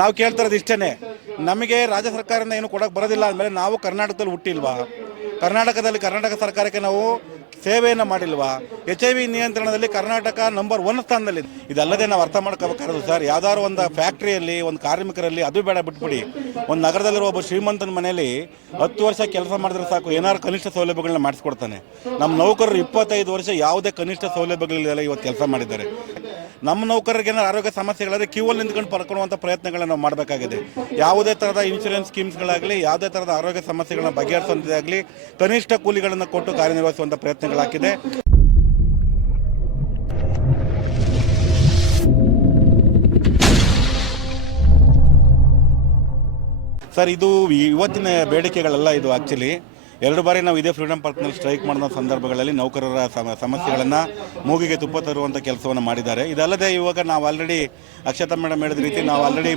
ನಾವು ಕೇಳ್ತಾ ಇರೋದು ಇಷ್ಟೇ ನಮಗೆ ರಾಜ್ಯ ಸರ್ಕಾರದಿಂದ ಏನು ಕೊಡಕ್ಕೆ ಬರೋದಿಲ್ಲ ಅಂದಮೇಲೆ ನಾವು ಕರ್ನಾಟಕದಲ್ಲಿ ಹುಟ್ಟಿಲ್ವಾ? ಕರ್ನಾಟಕದಲ್ಲಿ ಕರ್ನಾಟಕ ಸರ್ಕಾರಕ್ಕೆ ನಾವು ಸೇವೆಯನ್ನು ಮಾಡಿಲ್ವಾ? ಎಚ್ ಐ ವಿ ನಿಯಂತ್ರಣದಲ್ಲಿ ಕರ್ನಾಟಕ ನಂಬರ್ ಒನ್ ಸ್ಥಾನದಲ್ಲಿ ಇದಲ್ಲದೆ ನಾವು ಅರ್ಥ ಮಾಡ್ಕೋಬೇಕಾದ್ರು ಸರ್, ಯಾವ್ದಾದ್ರು ಒಂದು ಫ್ಯಾಕ್ಟ್ರಿಯಲ್ಲಿ ಒಂದು ಕಾರ್ಮಿಕರಲ್ಲಿ ಅದು ಬೇಡ ಬಿಟ್ಬಿಡಿ. ಒಂದು ನಗರದಲ್ಲಿರುವ ಒಬ್ಬ ಶ್ರೀಮಂತನ ಮನೆಯಲ್ಲಿ ಹತ್ತು ವರ್ಷ ಕೆಲಸ ಮಾಡಿದ್ರೆ ಸಾಕು, ಏನಾದ್ರು ಕನಿಷ್ಠ ಸೌಲಭ್ಯಗಳನ್ನ ಮಾಡಿಸ್ಕೊಡ್ತಾನೆ. ನಮ್ಮ ನೌಕರರು ಇಪ್ಪತ್ತೈದು ವರ್ಷ ಯಾವುದೇ ಕನಿಷ್ಠ ಸೌಲಭ್ಯಗಳಿಲ್ಲ ಇವತ್ತು ಕೆಲಸ ಮಾಡಿದ್ದಾರೆ. ನಮ್ಮ ನೌಕರರಿಗೆ ಏನಾದ್ರು ಆರೋಗ್ಯ ಸಮಸ್ಯೆಗಳಾದ್ರೆ ಕ್ಯೂ ಅಲ್ಲಿ ನಿಂತ್ಕೊಂಡು ಪಡ್ಕೊಳ್ಳುವಂಥ ಪ್ರಯತ್ನಗಳನ್ನು ನಾವು ಮಾಡಬೇಕಾಗಿದೆ. ಯಾವುದೇ ಥರದ ಇನ್ಶೂರೆನ್ಸ್ ಸ್ಕೀಮ್ಸ್ಗಳಾಗಲಿ ಯಾವುದೇ ಥರದ ಆರೋಗ್ಯ ಸಮಸ್ಯೆಗಳನ್ನ ಬಗೆಹರಿಸುವಂಥದ್ದಾಗಲಿ ಕನಿಷ್ಠ ಕೂಲಿಗಳನ್ನು ಕೊಟ್ಟು ಕಾರ್ಯನಿರ್ವಹಿಸುವಂಥ ಪ್ರಯತ್ನಗಳಾಗಿದೆ ಸರ್, ಇದು ಇವತ್ತಿನ ಬೇಡಿಕೆಗಳಲ್ಲ ಇದು ಆ್ಯಕ್ಚುಲಿ ಎರಡು ಬಾರಿ ನಾವು ಇದೇ ಫ್ರೀಡಮ್ ಪಾರ್ಕ್ನಲ್ಲಿ ಸ್ಟ್ರೈಕ್ ಮಾಡಿದ ಸಂದರ್ಭಗಳಲ್ಲಿ ನೌಕರರ ಸಮ, ಸಮಸ್ಯೆಗಳನ್ನು ಮೂಗಿಗೆ ತುಪ್ಪ ತರುವಂಥ ಕೆಲಸವನ್ನು ಮಾಡಿದ್ದಾರೆ. ಇದಲ್ಲದೆ ಇವಾಗ ನಾವು ಆಲ್ರೆಡಿ ಅಕ್ಷತಾ ಮೇಡಮ್ ಹೇಳಿದ ರೀತಿ ನಾವು ಆಲ್ರೆಡಿ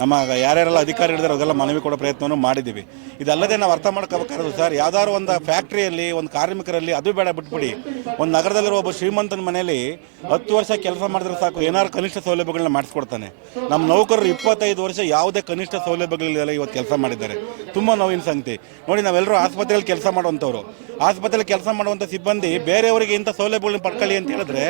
ನಮ್ಮ ಯಾರ್ಯಾರೆಲ್ಲ ಹೇಳಿದ್ರು ಅದೆಲ್ಲ ಮನವಿ ಕೊಡೋ ಪ್ರಯತ್ನವನ್ನು ಮಾಡಿದ್ದೀವಿ. ಇದಲ್ಲದೆ ನಾವು ಅರ್ಥ ಮಾಡ್ಕೋಬೇಕಾದ್ರು ಸರ್, ಯಾವ್ದಾದ್ರು ಒಂದು ಫ್ಯಾಕ್ಟ್ರಿಯಲ್ಲಿ ಒಂದು ಕಾರ್ಮಿಕರಲ್ಲಿ ಅದು ಬೇಡ ಬಿಟ್ಬಿಡಿ. ಒಂದು ನಗರದಲ್ಲಿರುವ ಒಬ್ಬ ಶ್ರೀಮಂತನ ಮನೆಯಲ್ಲಿ ಹತ್ತು ವರ್ಷ ಕೆಲಸ ಮಾಡಿದ್ರೆ ಸಾಕು, ಏನಾದ್ರು ಕನಿಷ್ಠ ಸೌಲಭ್ಯಗಳನ್ನ ಮಾಡಿಸ್ಕೊಡ್ತಾನೆ. ನಮ್ಮ ನೌಕರರು ಇಪ್ಪತ್ತೈದು ವರ್ಷ ಯಾವುದೇ ಕನಿಷ್ಠ ಸೌಲಭ್ಯಗಳಿಲ್ಲ ಇವತ್ತು ಕೆಲಸ ಮಾಡಿದ್ದಾರೆ. ತುಂಬ ನೋವಿನ ಸಂಗತಿ. ನೋಡಿ ನಾವೆಲ್ಲರೂ ಆಸ್ಪತ್ರೆಯಲ್ಲಿ ಕೆಲಸ ಮಾಡುವಂಥವ್ರು. ಆಸ್ಪತ್ರೆಯಲ್ಲಿ ಕೆಲಸ ಮಾಡುವಂಥ ಸಿಬ್ಬಂದಿ ಬೇರೆಯವರಿಗೆ ಇಂಥ ಸೌಲಭ್ಯಗಳನ್ನ ಪಡ್ಕೊಳ್ಳಿ ಅಂತ ಹೇಳಿದ್ರೆ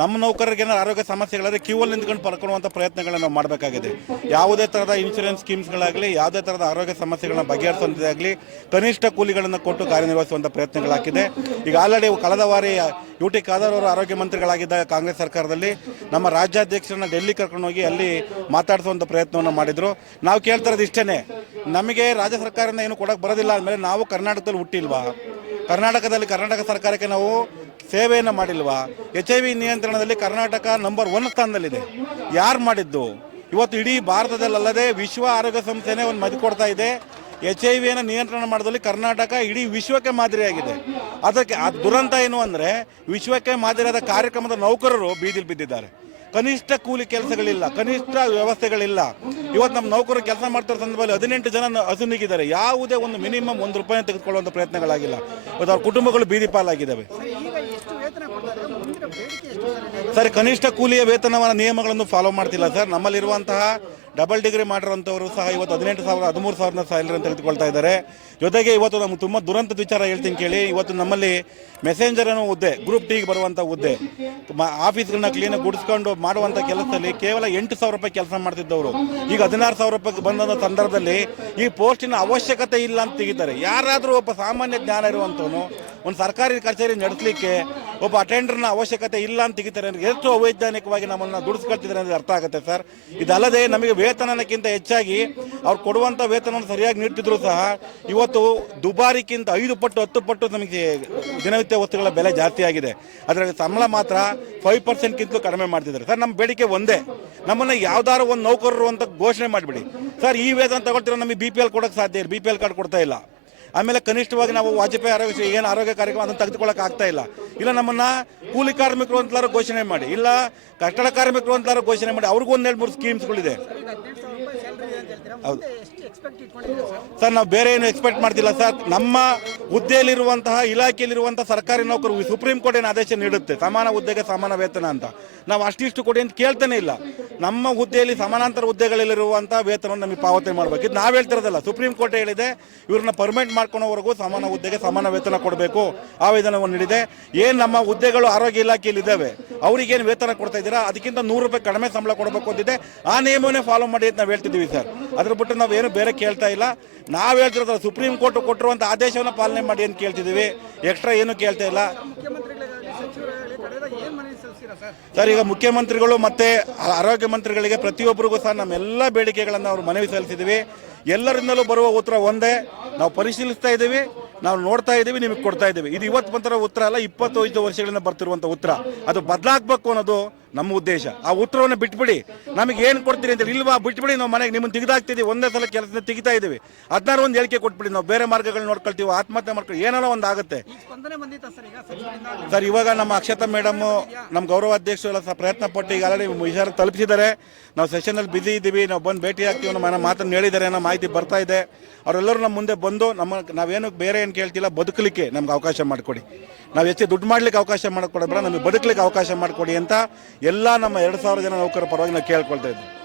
ನಮ್ಮ ನೌಕರರಿಗೆ ಏನಾದ್ರು ಆರೋಗ್ಯ ಸಮಸ್ಯೆಗಳಾದರೆ ಕ್ಯೂ ಅಲ್ಲಿ ನಿಂತ್ಕೊಂಡು ಪಡ್ಕೊಳ್ಳುವಂಥ ಪ್ರಯತ್ನಗಳನ್ನು ನಾವು ಮಾಡಬೇಕಾಗಿದೆ. ಯಾವುದೇ ಥರದ ಇನ್ಶೂರೆನ್ಸ್ ಸ್ಕೀಮ್ಸ್ಗಳಾಗಲಿ ಯಾವುದೇ ಥರದ ಆರೋಗ್ಯ ಸಮಸ್ಯೆಗಳನ್ನ ಬಗೆಹರಿಸುವಂಥದ್ದಾಗಲಿ ಕನಿಷ್ಠ ಕೂಲಿಗಳನ್ನು ಕೊಟ್ಟು ಕಾರ್ಯನಿರ್ವಹಿಸುವಂಥ ಪ್ರಯತ್ನಗಳಾಗಿದೆ ಈಗ ಆಲ್ರೆಡಿ ಕಳೆದ ಬಾರಿ ಯು ಟಿ ಖಾದರ್ ಅವರು ಆರೋಗ್ಯ ಮಂತ್ರಿಗಳಾಗಿದ್ದ ಕಾಂಗ್ರೆಸ್ ಸರ್ಕಾರದಲ್ಲಿ ನಮ್ಮ ರಾಜ್ಯಾಧ್ಯಕ್ಷರನ್ನ ಡೆಲ್ಲಿ ಕರ್ಕೊಂಡು ಹೋಗಿ ಅಲ್ಲಿ ಮಾತಾಡಿಸುವಂಥ ಪ್ರಯತ್ನವನ್ನು ಮಾಡಿದರು. ನಾವು ಕೇಳ್ತಾ ಇರೋದು ಇಷ್ಟೇ ನಮಗೆ ರಾಜ್ಯ ಸರ್ಕಾರದಿಂದ ಏನು ಕೊಡಕ್ಕೆ ಬರೋದಿಲ್ಲ ಅಂದಮೇಲೆ ನಾವು ಕರ್ನಾಟಕದಲ್ಲಿ ಹುಟ್ಟಿಲ್ವಾ? ಕರ್ನಾಟಕದಲ್ಲಿ ಕರ್ನಾಟಕ ಸರ್ಕಾರಕ್ಕೆ ನಾವು ಸೇವೆಯನ್ನು ಮಾಡಿಲ್ವಾ? ಎಚ್ ಐ ವಿ ನಿಯಂತ್ರಣದಲ್ಲಿ ಕರ್ನಾಟಕ ನಂಬರ್ ಒನ್ ಸ್ಥಾನದಲ್ಲಿದೆ. ಯಾರು ಮಾಡಿದ್ದು? ಇವತ್ತು ಇಡೀ ಭಾರತದಲ್ಲಲ್ಲದೆ ವಿಶ್ವ ಆರೋಗ್ಯ ಸಂಸ್ಥೆನೇ ಒಂದು ಮದಿ ಕೊಡ್ತಾ ಇದೆ. ಎಚ್ ಐ ವಿಯನ್ನು ನಿಯಂತ್ರಣ ಮಾಡೋದ್ರಲ್ಲಿ ಕರ್ನಾಟಕ ಇಡೀ ವಿಶ್ವಕ್ಕೆ ಮಾದರಿಯಾಗಿದೆ. ಅದಕ್ಕೆ ಆ ದುರಂತ ಏನು ಅಂದರೆ ವಿಶ್ವಕ್ಕೆ ಮಾದರಿಯಾದ ಕಾರ್ಯಕ್ರಮದ ನೌಕರರು ಬೀದಿಲಿ ಬಿದ್ದಿದ್ದಾರೆ. ಕನಿಷ್ಠ ಕೂಲಿ ಕೆಲಸಗಳಿಲ್ಲ, ಕನಿಷ್ಠ ವ್ಯವಸ್ಥೆಗಳಿಲ್ಲ. ಇವತ್ತು ನಮ್ಮ ನೌಕರರು ಕೆಲಸ ಮಾಡ್ತಿರೋ ಸಂದರ್ಭದಲ್ಲಿ ಹದಿನೆಂಟು ಜನ ಹಸುನಿಗಿದ್ದಾರೆ. ಯಾವುದೇ ಒಂದು ಮಿನಿಮಮ್ ಒಂದು ರೂಪಾಯಿ ತೆಗೆದುಕೊಳ್ಳುವಂಥ ಪ್ರಯತ್ನಗಳಾಗಿಲ್ಲ. ಇವತ್ತು ಅವ್ರ ಕುಟುಂಬಗಳು ಬೀದಿ ಪಾಲಾಗಿದ್ದಾವೆ. ಸರ್, ಕನಿಷ್ಠ ಕೂಲಿಯ ವೇತನವನ್ನ ನಿಯಮಗಳನ್ನು ಫಾಲೋ ಮಾಡ್ತಿಲ್ಲ ಸರ್. ನಮ್ಮಲ್ಲಿರುವಂತಹ ಡಬಲ್ ಡಿಗ್ರಿ ಮಾಡಿರೋಂಥವರು ಸಹ ಇವತ್ತು ಹದಿನೆಂಟು ಸಾವಿರ, ಹದಿಮೂರು ಸಾವಿರ ಸ್ಯಾಲರಿ ಅಂತ ತೆಗೆದುಕೊಳ್ತಾ ಇದ್ದಾರೆ. ಜೊತೆಗೆ ಇವತ್ತು ನಮ್ಗೆ ತುಂಬ ದುರಂತದ ವಿಚಾರ ಹೇಳ್ತೀನಿ ಕೇಳಿ, ಇವತ್ತು ನಮ್ಮಲ್ಲಿ ಮೆಸೆಂಜರ್ ಅನ್ನೋ ಹುದ್ದೆ ಗ್ರೂಪ್ ಟಿಗೆ ಬರುವಂಥ ಹುದ್ದೆ ಆಫೀಸ್ಗಳನ್ನ ಕ್ಲೀನಾಗಿ ಗುಡಿಸ್ಕೊಂಡು ಮಾಡುವಂಥ ಕೆಲಸದಲ್ಲಿ ಕೇವಲ ಎಂಟು ಸಾವಿರ ರೂಪಾಯಿ ಕೆಲಸ ಮಾಡ್ತಿದ್ದವರು. ಈಗ ಹದಿನಾರು ಸಾವಿರ ರೂಪಾಯಿ ಬಂದಂಥ ಸಂದರ್ಭದಲ್ಲಿ ಈ ಪೋಸ್ಟಿನ ಅವಶ್ಯಕತೆ ಇಲ್ಲ ಅಂತ ತೆಗಿತಾರೆ. ಯಾರಾದರೂ ಒಬ್ಬ ಸಾಮಾನ್ಯ ಜ್ಞಾನ ಇರುವಂಥವನು, ಒಂದು ಸರ್ಕಾರಿ ಕಚೇರಿ ನಡೆಸಲಿಕ್ಕೆ ಒಬ್ಬ ಅಟೆಂಡರ್ನ ಅವಶ್ಯಕತೆ ಇಲ್ಲ ಅಂತ ತೆಗಿತಾರೆ. ಅಂದ್ರೆ ಎಷ್ಟು ಅವೈಜ್ಞಾನಿಕವಾಗಿ ನಮ್ಮನ್ನ ದುಡಿಸ್ಕೊಳ್ತಿದ್ದಾರೆ ಅನ್ನೋದು ಅರ್ಥ ಆಗುತ್ತೆ ಸರ್. ಇದಲ್ಲದೆ ನಮಗೆ ವೇತನಕ್ಕಿಂತ ಹೆಚ್ಚಾಗಿ ಅವ್ರು ಕೊಡುವಂಥ ವೇತನವನ್ನು ಸರಿಯಾಗಿ ನೀಡ್ತಿದ್ರು ಸಹ ಇವತ್ತು ದುಬಾರಿಕ್ಕಿಂತ ಐದು ಪಟ್ಟು, ಹತ್ತು ಪಟ್ಟು ನಮಗೆ ದಿನನಿತ್ಯ ವಸ್ತುಗಳ ಬೆಲೆ ಜಾಸ್ತಿ ಆಗಿದೆ. ಅದರಲ್ಲಿ ಸಂಬಳ ಮಾತ್ರ ಫೈವ್ ಪರ್ಸೆಂಟ್ಗಿಂತಲೂ ಕಡಿಮೆ ಮಾಡ್ತಿದ್ದಾರೆ. ಸರ್, ನಮ್ಮ ಬೇಡಿಕೆ ಒಂದೇ. ನಮ್ಮನ್ನ ಯಾವ್ದಾದ್ರು ಒಂದು ನೌಕರರು ಅಂತ ಘೋಷಣೆ ಮಾಡಿಬಿಡಿ. ಸರ್, ಈ ವೇತನ ತಗೊಳ್ತಿರೋ ನಮಗೆ ಬಿ ಪಿ ಎಲ್ ಕೊಡೋಕೆ ಸಾಧ್ಯ ಬಿ ಪಿ ಎಲ್ ಕಾರ್ಡ್ ಕೊಡ್ತಾ ಇಲ್ಲ. ಆಮೇಲೆ ಕನಿಷ್ಠವಾಗಿ ನಾವು ವಾಜಪೇಯಿ ಆರೋಗ್ಯ ಏನು ಆರೋಗ್ಯ ಕಾರ್ಯಕ್ರಮ ಅದನ್ನು ತೆಗೆದುಕೊಳ್ಳೋಕೆ ಆಗ್ತಾ ಇಲ್ಲ. ಇಲ್ಲ ನಮ್ಮನ್ನ ಕೂಲಿ ಕಾರ್ಮಿಕರು ಅಂತಲಾರು ಘೋಷಣೆ ಮಾಡಿ, ಇಲ್ಲ ಕಟ್ಟಡ ಕಾರ್ಮಿಕರು ಅಂತಲಾರು ಘೋಷಣೆ ಮಾಡಿ ಅವ್ರಿಗೂ ಒಂದೆರಡು ಮೂರು ಸ್ಕೀಮ್ಸ್ಗಳಿದೆ ಸರ್? ಸರ್, ನಾವು ಬೇರೆ ಏನು ಎಕ್ಸ್ಪೆಕ್ಟ್ ಮಾಡ್ತಿಲ್ಲ ಸರ್. ನಮ್ಮ ಹುದ್ದೆಯಲ್ಲಿರುವಂತಹ ಇಲಾಖೆಯಲ್ಲಿರುವಂತಹ ಸರ್ಕಾರಿ ನೌಕರು ಸುಪ್ರೀಂ ಕೋರ್ಟ್ ಏನು ಆದೇಶ ನೀಡುತ್ತೆ? ಸಮಾನ ಹುದ್ದೆಗೆ ಸಮಾನ ವೇತನ ಅಂತ. ನಾವು ಅಷ್ಟಿಷ್ಟು ಕೊಡಿ ಅಂತ ಕೇಳ್ತಾನೆ ಇಲ್ಲ. ನಮ್ಮ ಹುದ್ದೆಯಲ್ಲಿ ಸಮಾನಾಂತರ ಹುದ್ದೆಗಳಲ್ಲಿರುವಂತಹ ವೇತನವನ್ನು ನಮಗೆ ಪಾವತಿ ಮಾಡಬೇಕು. ಇದು ನಾವು ಹೇಳ್ತಿರೋದಲ್ಲ. ಸುಪ್ರೀಂ ಕೋರ್ಟ್ ಹೇಳಿದೆ, ಇವ್ರನ್ನ ಪರ್ಮನೆಂಟ್ ಮಾಡ್ಕೊಳೋವರೆಗೂ ಸಮಾನ ಹುದ್ದೆಗೆ ಸಮಾನ ವೇತನ ಕೊಡಬೇಕು. ಆವೇದನವನ್ನು ನೀಡಿದೆ. ಏನು ನಮ್ಮ ಹುದ್ದೆಗಳು ಆರೋಗ್ಯ ಇಲಾಖೆಯಲ್ಲಿ ಇದ್ದಾವೆ ಅವ್ರಿಗೇನು ವೇತನ ಕೊಡ್ತಾ ಇದ್ದೀರಾ? ಅದಕ್ಕಿಂತ ನೂರು ರೂಪಾಯಿ ಕಡಿಮೆ ಸಂಬಳ ಕೊಡಬೇಕು ಅಂತಿದೆ. ಆ ನಿಯಮವನ್ನೇ ಫಾಲೋ ಮಾಡಿ ಅಂತ ನಾವು ಹೇಳ್ತಿದ್ದೀವಿ ಸರ್. ಅದ್ರ ಬಿಟ್ಟು ನಾವೇನು ಬೇರೆ ಕೇಳ್ತಾ ಇಲ್ಲ. ನಾವು ಹೇಳ್ತಿರೋದು ಸುಪ್ರೀಂ ಕೋರ್ಟ್ ಕೊಟ್ಟಿರುವಂಥ ಆದೇಶವನ್ನು ಪಾಲನೆ ಮಾಡಿ ಅಂತ ಕೇಳ್ತಿದ್ದೀವಿ? ಎಕ್ಸ್ಟ್ರಾ ಏನು ಕೇಳ್ತಾ ಇಲ್ಲ. ಸರ್, ಈಗ ಮುಖ್ಯಮಂತ್ರಿಗಳು ಮತ್ತೆ ಆರೋಗ್ಯ ಮಂತ್ರಿಗಳಿಗೆ ಪ್ರತಿಯೊಬ್ಬರಿಗೂ ಸಹ ನಮ್ಮೆಲ್ಲ ಬೇಡಿಕೆಗಳನ್ನು ಅವರು ಮನವಿ ಸಲ್ಲಿಸಿದ್ದೀವಿ. ಎಲ್ಲರಿಂದಲೂ ಬರುವ ಉತ್ತರ ಒಂದೇ. ನಾವು ಪರಿಶೀಲಿಸ್ತಾ ಇದ್ದೀವಿ. ನಾವು ನೋಡ್ತಾ ಇದ್ದೀವಿ, ನಿಮಗೆ ಕೊಡ್ತಾ ಇದ್ದೀವಿ. ಇದು ಇವತ್ತು ಬಂದಿರೋ ಉತ್ತರ ಅಲ್ಲ, ಇಪ್ಪತ್ತೈದು ವರ್ಷಗಳಿಂದ ಬರ್ತಿರುವಂಥ ಉತ್ತರ. ಅದು ಬದಲಾಗಬೇಕು ಅನ್ನೋದು ನಮ್ಮ ಉದ್ದೇಶ. ಆ ಉತ್ತರವನ್ನು ಬಿಟ್ಬಿಡಿ. ನಮಗೆ ಏನು ಕೊಡ್ತೀರಿ ಅಂತ ಇಲ್ವಾ ಬಿಟ್ಬಿಡಿ ನಾವು ಮನೆಗೆ ನಿಮ್ಮನ್ನು ತೆಗೆದಾಕ್ತಿದ್ದೀವಿ. ಒಂದೇ ಸಲ ಕೆಲಸದಿಂದ ತೆಗಿತಾ ಇದ್ದೀವಿ. ಹದಿನಾರು ಒಂದು ಹೇಳಿಕೆ ಕೊಟ್ಬಿಡಿ ನಾವು ಬೇರೆ ಮಾರ್ಗಗಳನ್ನ ನೋಡ್ಕೊಳ್ತೀವಿ ಆತ್ಮಹತ್ಯೆ ಮಾಡ್ಕೊಳ್ಳಿ ಏನಾರ ಒಂದು ಆಗುತ್ತೆ. ಸರ್ ಇವಾಗ ನಮ್ಮ ಅಕ್ಷತಾ ಮೇಡಮ್ ನಮ್ಮ ಗೌರವ ಅಧ್ಯಕ್ಷರು ಎಲ್ಲ ಸಹ ಪ್ರಯತ್ನ ಪಟ್ಟು ಈಗ ಆಲ್ರೆಡಿ ವಿಚಾರ ತಲುಪಿಸಿದ್ದಾರೆ. ನಾವು ಸೆಷನಲ್ಲಿ ಬಿಸಿ ಇದ್ದೀವಿ ನಾವು ಬಂದು ಭೇಟಿ ಆಗ್ತೀವಿ ನಮ್ಮ ಮನೆ ಮಾತನ್ನು ಹೇಳಿದ್ದಾರೆ ಅನ್ನೋ ಮಾಹಿತಿ ಬರ್ತಾ ಇದೆ. ಅವರೆಲ್ಲರೂ ನಮ್ಮ ಮುಂದೆ ಬಂದು ನಮ್ಮ ನಾವೇನು ಬೇರೆ ಏನು ಕೇಳ್ತಿಲ್ಲ ಬದುಕಲಿಕ್ಕೆ ನಮ್ಗೆ ಅವಕಾಶ ಮಾಡಿಕೊಡಿ. ನಾವು ಹೆಚ್ಚು ದುಡ್ಡು ಮಾಡ್ಲಿಕ್ಕೆ ಅವಕಾಶ ಮಾಡಿಕೊಡಬೇಡ, ನಮಗೆ ಬದುಕಲಿಕ್ಕೆ ಅವಕಾಶ ಮಾಡಿಕೊಡಿ ಅಂತ ಎಲ್ಲ ನಮ್ಮ ಎರಡು ಸಾವಿರ ಜನ ನೌಕರರ ಪರವಾಗಿ ನಾವು ಕೇಳ್ಕೊಳ್ತಾ ಇದ್ದೀವಿ.